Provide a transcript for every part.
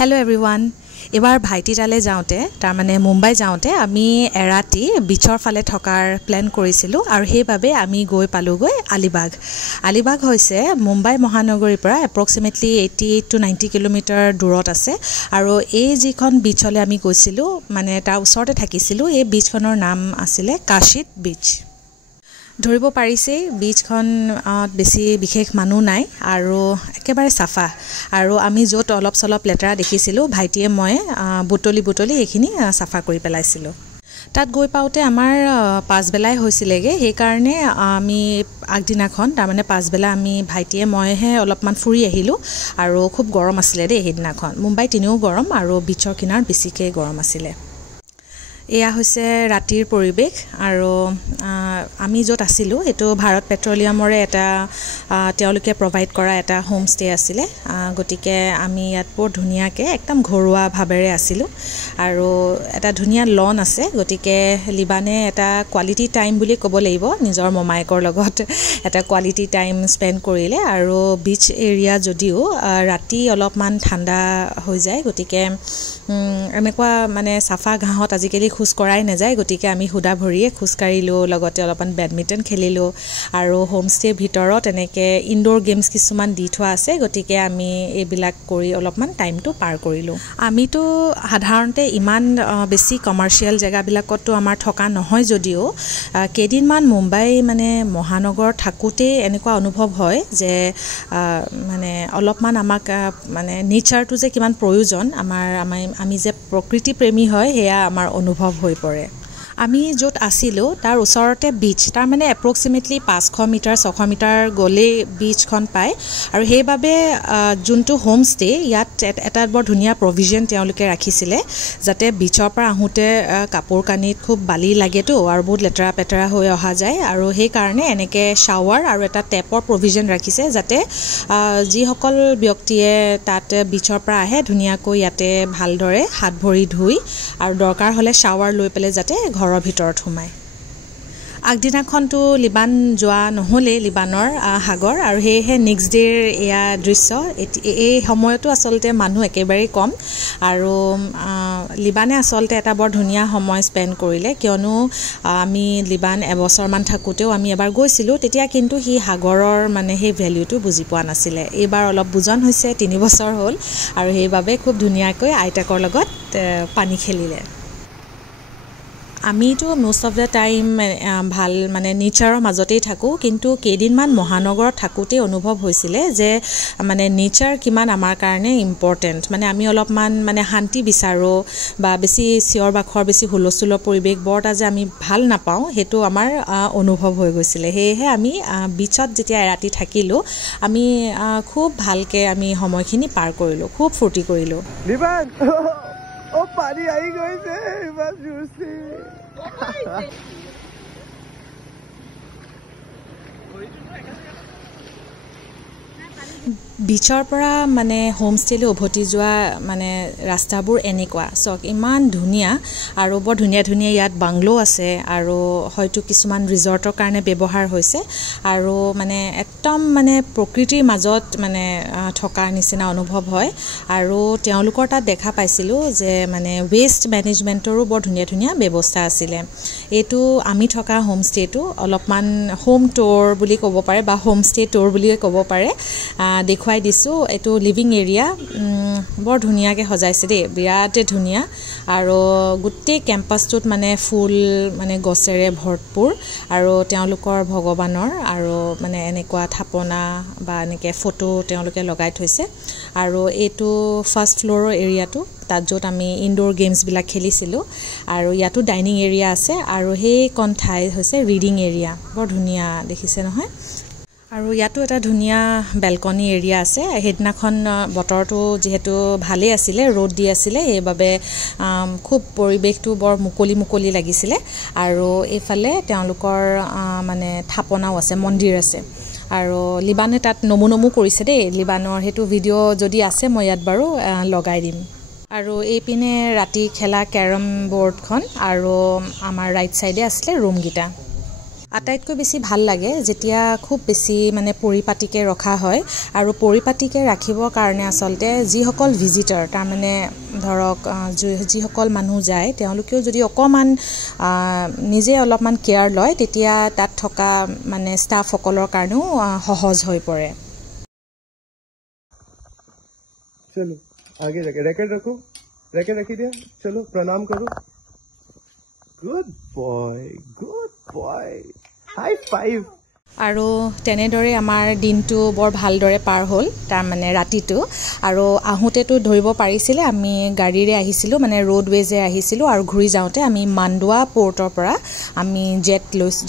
Hello everyone. এবাৰ ভাইটি তালে যাওঁতে তাৰ মানে মুম্বাই যাওঁতে আমি এৰাতি বিচৰ ফালে থকাৰ প্ল্যান কৰিছিলো আৰু সেইভাবে আমি গৈ পালোগৈ আলিবাগ। আলিবাগ হৈছে মুম্বাই মহানগৰীৰ পৰা এপ্ৰক্সিমেটলি 88 to 90 কিলোমিটাৰ দূৰত আছে আৰু এই যিখন বিচলে আমি গৈছিলো মানে তাৰ ওচৰতে থাকিছিলো এই বিচখনৰ নাম আছিল কাশিত বিচ। ধৰিব পাৰিছে বিচখন বেছি বিশেষ মানুহ নাই আৰু একেবাৰে সাফা আৰু আমি যত অলপ সলপ লেতেৰা দেখিছিলো ভাইটিয়ে মই বুটলি এখিনি সাফা কৰি পেলাইছিলো। তাত গৈ পাওতে আমাৰ পাঁচবেলাই হৈছিলেগে সেই কাৰণে আমি আগদিনাখন তাৰ মানে পাঁচবেলা আমি ভাইটিয়ে মইহে অলপমান ফুৰি আহিলো আৰু খুব গৰম আছিল দে সেইদিনাখন। মুম্বাই তিনিও গৰম আৰু বিচৰ কিনাৰ বেছিকে গৰম আছিল। এয়া হৈছে ৰাতিৰ পৰিবেশ আৰু আমি যত আছিলো এটো ভাৰত পেট্ৰলিয়ামৰে এটা তেওঁলোকে প্ৰভাইড কৰা এটা হোম ষ্টে আছিল। গটিকে আমি ইয়াত বৰ ধুনিয়াকে একদম ঘৰুৱা ভাবেৰে আছিলো আৰু এটা ধুনিয়া লন আছে। গটিকে লিবানে এটা কোৱালিটি টাইম বুলি ক'ব লাগিব নিজৰ মমাইকৰ লগত এটা কোৱালিটি টাইম স্পেন্ড কৰিলে আৰু বিচ এৰিয়া যদিও ৰাতি অলপমান ঠাণ্ডা হৈ যায়। গটিকে এনেকুৱা মানে সাফা ঘাঁহত আজিকালি খুজ কৰাই নাযায়। গটিকে আমি হুদা ভৰিয়ে খুজ কাৰিলো লগতে অলপমান বেডমিন্টন খেলিলো আৰু হোম ষ্টে ভিতৰত এনেকে ইনডোৰ গেমছ কিছুমান দি থোৱা আছে। গটিকে আমি এইবিলাক কৰি অলপমান টাইমটো পাৰ কৰিলো। আমিতো সাধাৰণতে ইমান বেছি কমাৰ্শিয়াল জায়গাবিলাকতো আমাৰ থকা নহয় যদিও কেদিনমান মুম্বাই মানে মহানগৰ থাকোতে এনেকুৱা অনুভৱ হয় যে মানে অলপমান আমাক মানে নেচাৰটো যে কিমান প্ৰয়োজন আমি যে প্ৰকৃতি প্ৰেমী হয় হেয়া আমাৰ অনুভৱ হৈ পৰে। আমি যত আছিলো তাৰ ওচৰতে বিচ তাৰ মানে এপ্ৰক্সিমেটলি 500 মিটাৰ 600 মিটাৰ গলে বিচখন পায় আৰু সেইভাবে যোনটো হোম ষ্টে ইয়াত এটা বৰ ধুনিয়া প্ৰভিজন তেওঁলোকে ৰাখিছিলে যাতে বিচৰ পৰা আহোতে কাপোৰ কানিত খুব বালি লাগেতো আৰু বহুত লেতেৰা পেতেৰা হৈ অহা যায় আৰু সেই কাৰণে এনেকে শাৱাৰ আৰু এটা টেপৰ প্ৰভিজন ৰাখিছে যাতে যিসকল ব্যক্তিয়ে তাত বিচৰ পৰা আহে ধুনিয়াকৈ ইয়াতে ভালদৰে হাত ভৰি ধুই আৰু দৰকাৰ হলে শাৱাৰ লৈ পেলে যাতে ঘৰৰ ভিতৰত সোমায়। আগদিনাখনটো লিবান যোৱা নহলে লিবানৰ সাগৰ আৰু হেহে নেক্সট ডে এয়া দৃশ্য। এই সময়তো আসলতে মানুহ একেবাৰে কম আৰু লিবানে আসলতে এটা বৰ ধুনিয়া সময় স্পেন্ড কৰিলে কিয়নো আমি লিবান এবছৰমান থাকোতেও আমি এবাৰ গৈছিলো তেতিয়া কিন্তু হি সাগৰৰ মানে সেই ভ্যালুটো বুজি পোৱা নাছিলে। এইবাৰ অলপ বুজন হৈছে 3 বছৰ হ'ল আৰু সেইভাবে খুব ধুনিয়াকৈ আইতাকৰ লগত পানী খেলিলে। আমিতো মোস্ট অফ দ্য টাইম ভাল মানে নেচাৰৰ মাজতেই থাকো কিন্তু কেদিনমান মহানগৰত থাকোতে অনুভৱ হৈছিলে যে মানে নেচাৰ কিমান আমাৰ কাৰণে ইম্পৰ্টেন্ট। মানে আমি অলপমান মানে শান্তি বিচাৰো বা বেছি চিঞৰ বাখৰ বেছি হুলস্থুলৰ পৰিবেশ বৰটা যে আমি ভাল নাপাওঁ হেতু আমাৰ অনুভৱ হৈ গৈছিলে। হেহে আমি বিচত যেতিয়া ৰাতি থাকিলো আমি খুব ভালকে আমি সময়খিনি পাৰ কৰিলো খুব ফূৰ্তি কৰিলো। লিবান ও পানী আহি গৈছে ইমান জোৰছে। বিচৰ পৰা মানে হোম ষ্টেলৈ উভতি যোৱা মানে ৰাস্তাবোৰ এনেকুৱা চক ইমান ধুনিয়া আৰু বৰ ধুনিয়া ধুনিয়া ইয়াত বাংলো আছে আৰু হয়তো কিছুমান ৰিজৰ্টৰ কাৰণে ব্যৱহাৰ হৈছে আৰু মানে একদম মানে প্ৰকৃতিৰ মাজত মানে থকাৰ নিচিনা অনুভৱ হয় আৰু তেওঁলোকৰ তাত দেখা পাইছিলো যে মানে ওয়েষ্ট মেনেজমেন্টৰো বৰ ধুনিয়া ধুনিয়া ব্যৱস্থা আছিল। এটো আমি থকা হোম ষ্টেটো অলপমান হোম টুৰ বুলি ক'ব পাৰে বা হোম ষ্টে টুৰ বুলি ক'ব পাৰে। দেখুৱাই দিছো এটো লিভিং এৰিয়া বৰ ধুনিয়াকে সজাইছে দে বিৰাটে ধুনিয়া আৰু গুটেই কেম্পাসটোত মানে ফুল মানে গছেৰে ভৰপুৰ আৰু তেওঁলোকৰ ভগৱানৰ আৰু মানে এনেকুৱা থাপনা বা এনেকে ফটো তেওঁলোকে লগাই থৈছে আৰু এটো ফাৰ্স্ট ফ্লোৰৰ এৰিয়াটো তাত যত আমি ইনডোৰ গেমছ বিলাক খেলিছিলো আৰু ইয়াতো ডাইনিং এৰিয়া আছে আৰু সেই কন্ঠাই হৈছে ৰিডিং এৰিয়া বৰ ধুনিয়া দেখিছে নহয়। আৰু ইয়াতো এটা ধুনিয়া বেলকনি এৰিয়া আছে। হেদিনাখন বতৰটো যেহেতু ভালে আছিল ৰ'দ দি আছিল এইভাবে খুব পৰিবেশটো বৰ মুকলি লাগিছিল আৰু এইফালে তেওঁলোকৰ মানে থাপনাও আছে মন্দিৰ আছে আৰু লিবানে তাত নমু কৰিছে দে লিবানৰ হেতু ভিডিও যদি আছে মই ইয়াত বাৰু লগাই দিম। আৰু এই পিনে ৰাতি খেলা কেৰম বৰ্ডখন আৰু আমাৰ ৰাইট সাইডে আছিল ৰুম গিটা। আটাইতকৈ বেছি ভাল লাগে যেতিয়া খুব বেছি মানে পৰিপাটিকৈ ৰখা হয় আৰু পৰিপাটিকৈ ৰাখিবৰ কাৰণে আচলতে যিসকল ভিজিটৰ তাৰমানে ধৰক যিসকল মানুহ যায় তেওঁলোকেও যদি অকণমান নিজে অলপমান কেয়াৰ লয় তেতিয়া তাত থকা মানে ষ্টাফসকলৰ কাৰণেও সহজ হৈ পৰে। चलो आगे रखे रैकेट रखो रैकेट रखी दिया चलो प्रणाम करो गुड बॉय हाई फाइव আৰু তেনেদৰে আমাৰ দিনটো বৰ ভালদৰে পাৰ হ'ল তাৰমানে ৰাতিটো আৰু আহোঁতেতো ধৰিব পাৰিছিলে আমি গাড়ীৰে আহিছিলোঁ মানে ৰোডৱেজে আহিছিলোঁ আৰু ঘূৰি যাওঁতে আমি মাণ্ডৱা পৰ্টৰ পৰা আমি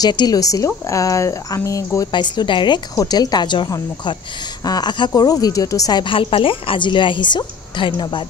জেটি লৈছিলোঁ আমি গৈ পাইছিলোঁ ডাইৰেক্ট হোটেল তাজৰ সন্মুখত। আশা কৰোঁ ভিডিঅ'টো চাই ভাল পালে। আজিলৈ আহিছোঁ, ধন্যবাদ।